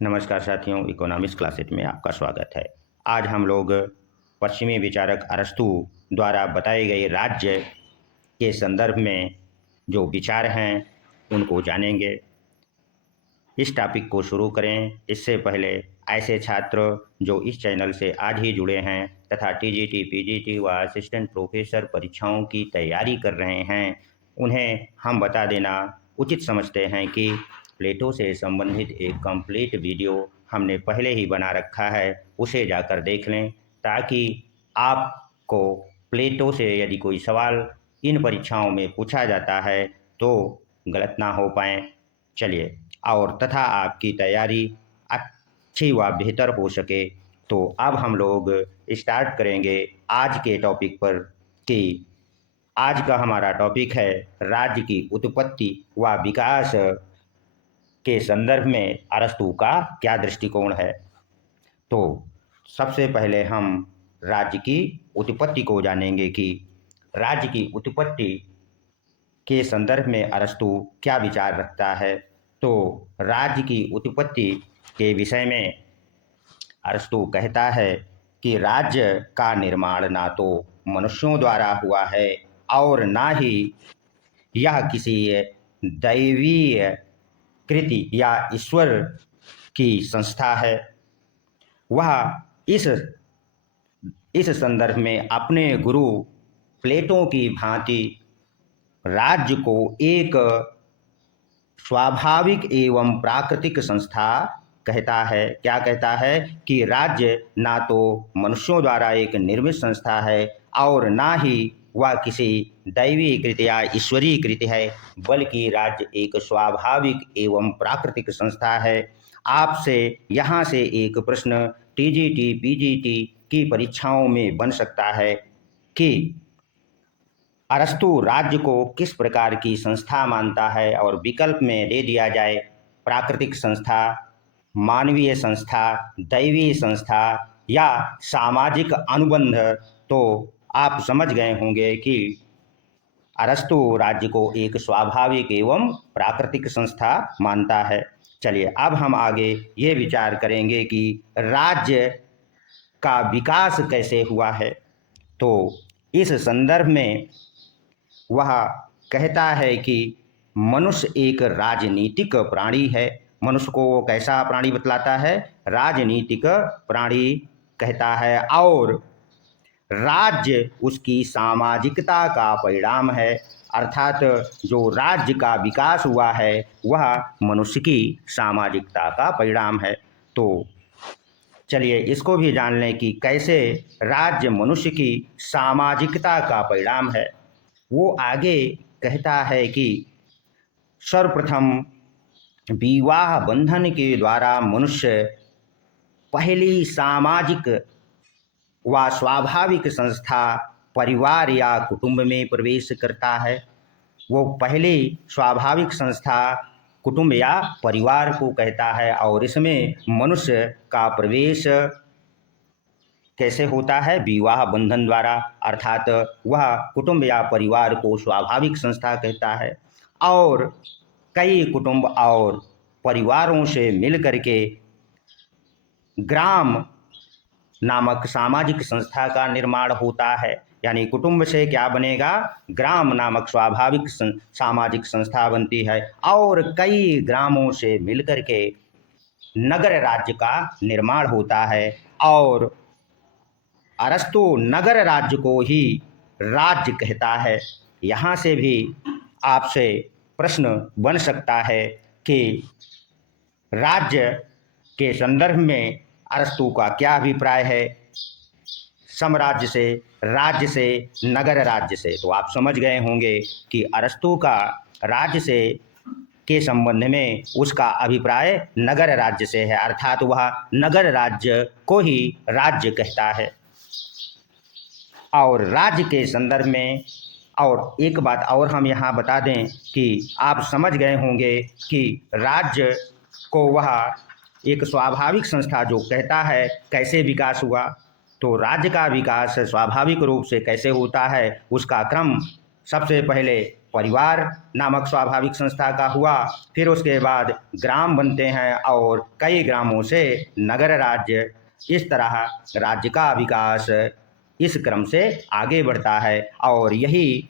नमस्कार साथियों, इकोनॉमिक्स क्लासेट में आपका स्वागत है। आज हम लोग पश्चिमी विचारक अरस्तू द्वारा बताए गए राज्य के संदर्भ में जो विचार हैं उनको जानेंगे। इस टॉपिक को शुरू करें इससे पहले ऐसे छात्र जो इस चैनल से आज ही जुड़े हैं तथा टीजीटी, पीजीटी व असिस्टेंट प्रोफेसर परीक्षाओं की तैयारी कर रहे हैं, उन्हें हम बता देना उचित समझते हैं कि प्लेटो से संबंधित एक कंप्लीट वीडियो हमने पहले ही बना रखा है, उसे जाकर देख लें ताकि आपको प्लेटो से यदि कोई सवाल इन परीक्षाओं में पूछा जाता है तो गलत ना हो पाए। चलिए, और तथा आपकी तैयारी अच्छी व बेहतर हो सके, तो अब हम लोग स्टार्ट करेंगे आज के टॉपिक पर कि आज का हमारा टॉपिक है राज्य की उत्पत्ति व विकास के संदर्भ में अरस्तू का क्या दृष्टिकोण है। तो सबसे पहले हम राज्य की उत्पत्ति को जानेंगे कि राज्य की उत्पत्ति के संदर्भ में अरस्तू क्या विचार रखता है। तो राज्य की उत्पत्ति के विषय में अरस्तू कहता है कि राज्य का निर्माण ना तो मनुष्यों द्वारा हुआ है और ना ही यह किसी दैवीय कृति या ईश्वर की संस्था है। वह इस संदर्भ में अपने गुरु प्लेटो की भांति राज्य को एक स्वाभाविक एवं प्राकृतिक संस्था कहता है। क्या कहता है कि राज्य ना तो मनुष्यों द्वारा एक निर्मित संस्था है और ना ही वह किसी दैवी कृति या ईश्वरीय कृति है, बल्कि राज्य एक स्वाभाविक एवं प्राकृतिक संस्था है। आपसे यहाँ से एक प्रश्न टीजीटी, पीजीटी की परीक्षाओं में बन सकता है कि अरस्तू राज्य को किस प्रकार की संस्था मानता है, और विकल्प में दे दिया जाए प्राकृतिक संस्था, मानवीय संस्था, दैवीय संस्था या सामाजिक अनुबंध, तो आप समझ गए होंगे कि अरस्तू राज्य को एक स्वाभाविक एवं प्राकृतिक संस्था मानता है। चलिए, अब हम आगे ये विचार करेंगे कि राज्य का विकास कैसे हुआ है। तो इस संदर्भ में वह कहता है कि मनुष्य एक राजनीतिक प्राणी है। मनुष्य को वो कैसा प्राणी बतलाता है? राजनीतिक प्राणी कहता है, और राज्य उसकी सामाजिकता का परिणाम है। अर्थात जो राज्य का विकास हुआ है वह मनुष्य की सामाजिकता का परिणाम है। तो चलिए इसको भी जान लें कि कैसे राज्य मनुष्य की सामाजिकता का परिणाम है। वो आगे कहता है कि सर्वप्रथम विवाह बंधन के द्वारा मनुष्य पहली सामाजिक व स्वाभाविक संस्था परिवार या कुटुंब में प्रवेश करता है। वो पहली स्वाभाविक संस्था कुटुंब या परिवार को कहता है, और इसमें मनुष्य का प्रवेश कैसे होता है? विवाह बंधन द्वारा। अर्थात वह कुटुंब या परिवार को स्वाभाविक संस्था कहता है, और कई कुटुंब और परिवारों से मिलकर के ग्राम नामक सामाजिक संस्था का निर्माण होता है। यानी कुटुंब से क्या बनेगा? ग्राम नामक स्वाभाविक सामाजिक संस्था बनती है, और कई ग्रामों से मिलकर के नगर राज्य का निर्माण होता है। और अरस्तू नगर राज्य को ही राज्य कहता है। यहाँ से भी आपसे प्रश्न बन सकता है कि राज्य के संदर्भ में अरस्तू का क्या अभिप्राय है, साम्राज्य से, राज्य से, नगर राज्य से। तो आप समझ गए होंगे कि अरस्तू का राज्य से के संबंध में उसका अभिप्राय नगर राज्य से है। अर्थात वह नगर राज्य को ही राज्य कहता है। और राज्य के संदर्भ में और एक बात और हम यहाँ बता दें कि आप समझ गए होंगे कि राज्य को वह एक स्वाभाविक संस्था जो कहता है कैसे विकास हुआ। तो राज्य का विकास स्वाभाविक रूप से कैसे होता है, उसका क्रम सबसे पहले परिवार नामक स्वाभाविक संस्था का हुआ, फिर उसके बाद ग्राम बनते हैं और कई ग्रामों से नगर राज्य, इस तरह राज्य का विकास इस क्रम से आगे बढ़ता है और यही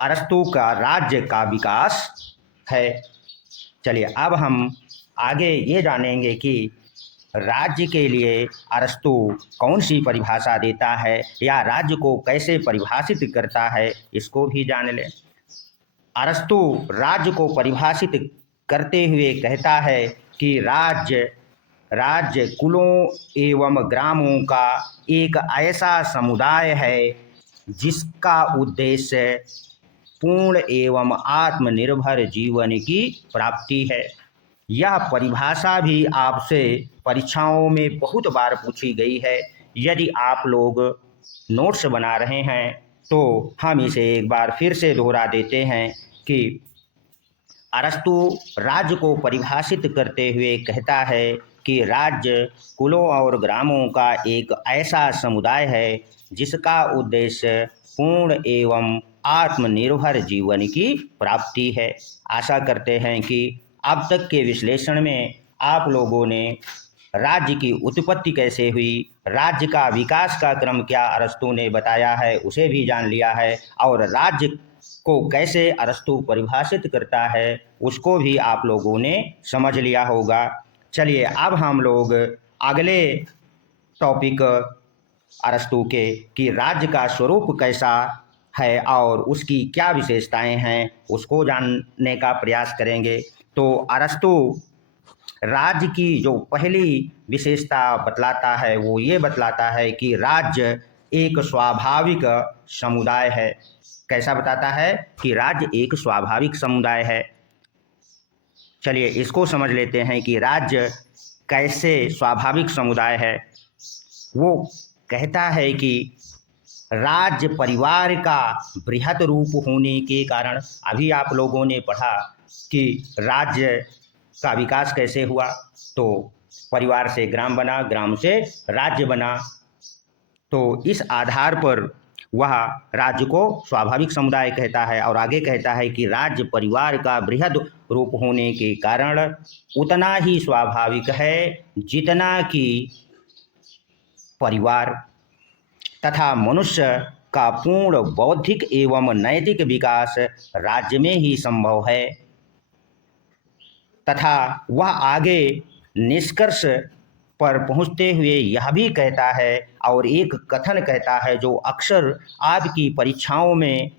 अरस्तु का राज्य का विकास है। चलिए अब हम आगे ये जानेंगे कि राज्य के लिए अरस्तु कौन सी परिभाषा देता है या राज्य को कैसे परिभाषित करता है, इसको भी जान लें। अरस्तु राज्य को परिभाषित करते हुए कहता है कि राज्य कुलों एवं ग्रामों का एक ऐसा समुदाय है जिसका उद्देश्य पूर्ण एवं आत्मनिर्भर जीवन की प्राप्ति है। यह परिभाषा भी आपसे परीक्षाओं में बहुत बार पूछी गई है। यदि आप लोग नोट्स बना रहे हैं तो हम इसे एक बार फिर से दोहरा देते हैं कि अरस्तु राज्य को परिभाषित करते हुए कहता है कि राज्य कुलों और ग्रामों का एक ऐसा समुदाय है जिसका उद्देश्य पूर्ण एवं आत्मनिर्भर जीवन की प्राप्ति है। आशा करते हैं कि अब तक के विश्लेषण में आप लोगों ने राज्य की उत्पत्ति कैसे हुई, राज्य का विकास का क्रम क्या अरस्तु ने बताया है उसे भी जान लिया है और राज्य को कैसे अरस्तु परिभाषित करता है उसको भी आप लोगों ने समझ लिया होगा। चलिए अब हम लोग अगले टॉपिक अरस्तु के कि राज्य का स्वरूप कैसा है और उसकी क्या विशेषताएं हैं उसको जानने का प्रयास करेंगे। तो अरस्तु राज्य की जो पहली विशेषता बतलाता है वो ये बतलाता है कि राज्य एक स्वाभाविक समुदाय है। कैसा बताता है कि राज्य एक स्वाभाविक समुदाय है। चलिए इसको समझ लेते हैं कि राज्य कैसे स्वाभाविक समुदाय है। वो कहता है कि राज्य परिवार का बृहत रूप होने के कारण, अभी आप लोगों ने पढ़ा कि राज्य का विकास कैसे हुआ, तो परिवार से ग्राम बना, ग्राम से राज्य बना, तो इस आधार पर वह राज्य को स्वाभाविक समुदाय कहता है। और आगे कहता है कि राज्य परिवार का बृहद रूप होने के कारण उतना ही स्वाभाविक है जितना कि परिवार तथा मनुष्य का पूर्ण बौद्धिक एवं नैतिक विकास राज्य में ही संभव है। तथा वह आगे निष्कर्ष पर पहुंचते हुए यह भी कहता है और एक कथन कहता है जो अक्सर आपकी परीक्षाओं में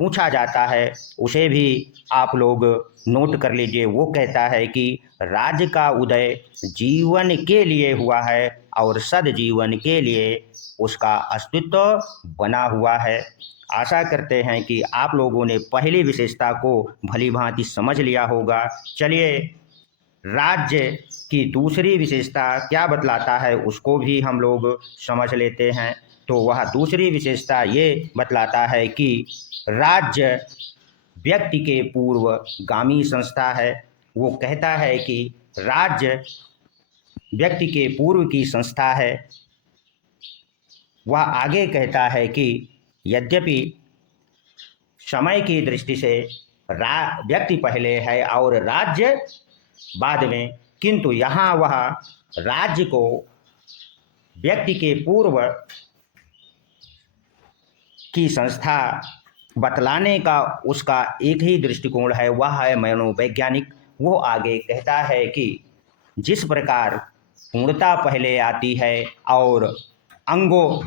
पूछा जाता है, उसे भी आप लोग नोट कर लीजिए। वो कहता है कि राज्य का उदय जीवन के लिए हुआ है और सद्जीवन के लिए उसका अस्तित्व बना हुआ है। आशा करते हैं कि आप लोगों ने पहली विशेषता को भली भांति समझ लिया होगा। चलिए राज्य की दूसरी विशेषता क्या बतलाता है उसको भी हम लोग समझ लेते हैं। तो वह दूसरी विशेषता ये बतलाता है कि राज्य व्यक्ति के पूर्वगामी संस्था है। वो कहता है कि राज्य व्यक्ति के पूर्व की संस्था है। वह आगे कहता है कि यद्यपि समय की दृष्टि से व्यक्ति पहले है और राज्य बाद में, किंतु यहाँ वह राज्य को व्यक्ति के पूर्व की संस्था बतलाने का उसका एक ही दृष्टिकोण है, वह है मनोवैज्ञानिक। वो आगे कहता है कि जिस प्रकार पूर्णता पहले आती है और अंगों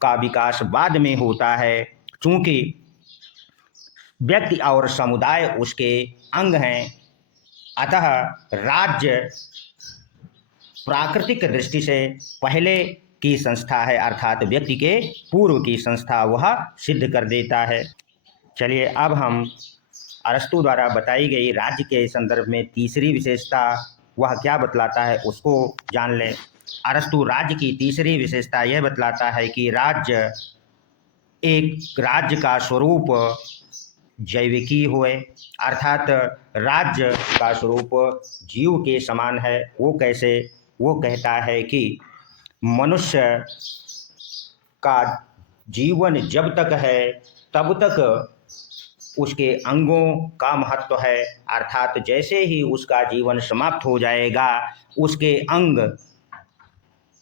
का विकास बाद में होता है, चूंकि व्यक्ति और समुदाय उसके अंग हैं, अतः राज्य प्राकृतिक दृष्टि से पहले की संस्था है, अर्थात व्यक्ति के पूर्व की संस्था वह सिद्ध कर देता है। चलिए अब हम अरस्तु द्वारा बताई गई राज्य के संदर्भ में तीसरी विशेषता वह क्या बतलाता है उसको जान लें। अरस्तु राज्य की तीसरी विशेषता यह बतलाता है कि राज्य का स्वरूप जैविकी हुए, अर्थात राज्य का स्वरूप जीव के समान है। वो कैसे? वो कहता है कि मनुष्य का जीवन जब तक है तब तक उसके अंगों का महत्व है, अर्थात जैसे ही उसका जीवन समाप्त हो जाएगा उसके अंग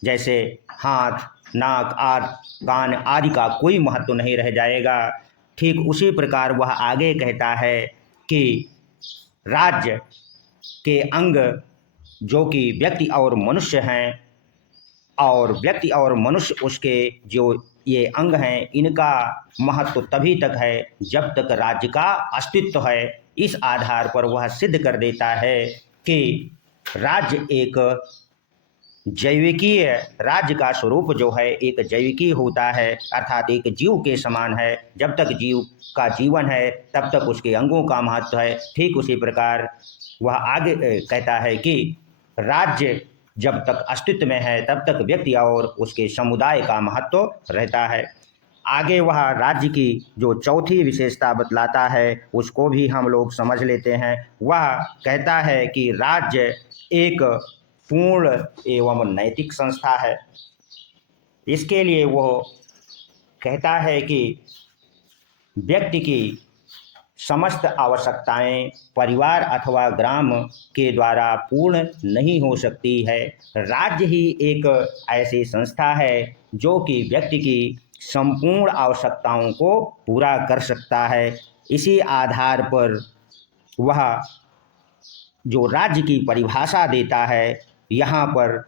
जैसे हाथ, नाक, आँख, कान आदि का कोई महत्व नहीं रह जाएगा। ठीक उसी प्रकार वह आगे कहता है कि राज्य के अंग जो कि व्यक्ति और मनुष्य हैं और व्यक्ति और मनुष्य उसके जो ये अंग हैं इनका महत्व तभी तक है जब तक राज्य का अस्तित्व है। इस आधार पर वह सिद्ध कर देता है कि राज्य एक जैविकीय राज्य का स्वरूप जो है एक जैविकी होता है, अर्थात एक जीव के समान है। जब तक जीव का जीवन है तब तक उसके अंगों का महत्व है। ठीक उसी प्रकार वह आगे कहता है कि राज्य जब तक अस्तित्व में है तब तक व्यक्ति और उसके समुदाय का महत्व रहता है। आगे वह राज्य की जो चौथी विशेषता बतलाता है उसको भी हम लोग समझ लेते हैं। वह कहता है कि राज्य एक पूर्ण एवं नैतिक संस्था है। इसके लिए वो कहता है कि व्यक्ति की समस्त आवश्यकताएं परिवार अथवा ग्राम के द्वारा पूर्ण नहीं हो सकती है। राज्य ही एक ऐसी संस्था है जो कि व्यक्ति की संपूर्ण आवश्यकताओं को पूरा कर सकता है। इसी आधार पर वह जो राज्य की परिभाषा देता है यहाँ पर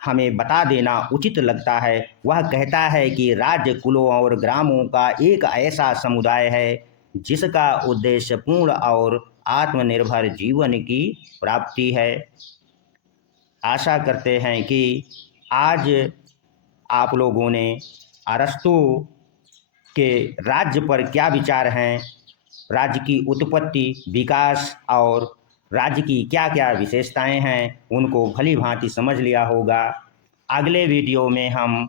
हमें बता देना उचित लगता है। वह कहता है कि राज्य कुलों और ग्रामों का एक ऐसा समुदाय है जिसका उद्देश्य पूर्ण और आत्मनिर्भर जीवन की प्राप्ति है। आशा करते हैं कि आज आप लोगों ने अरस्तु के राज्य पर क्या विचार हैं, राज्य की उत्पत्ति, विकास और राज्य की क्या क्या विशेषताएं हैं उनको भली भांति समझ लिया होगा। अगले वीडियो में हम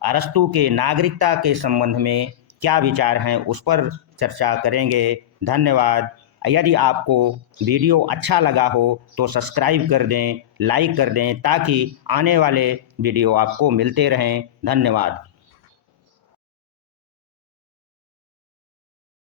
अरस्तु के नागरिकता के संबंध में क्या विचार हैं उस पर चर्चा करेंगे। धन्यवाद। यदि आपको वीडियो अच्छा लगा हो तो सब्सक्राइब कर दें, लाइक कर दें ताकि आने वाले वीडियो आपको मिलते रहें। धन्यवाद।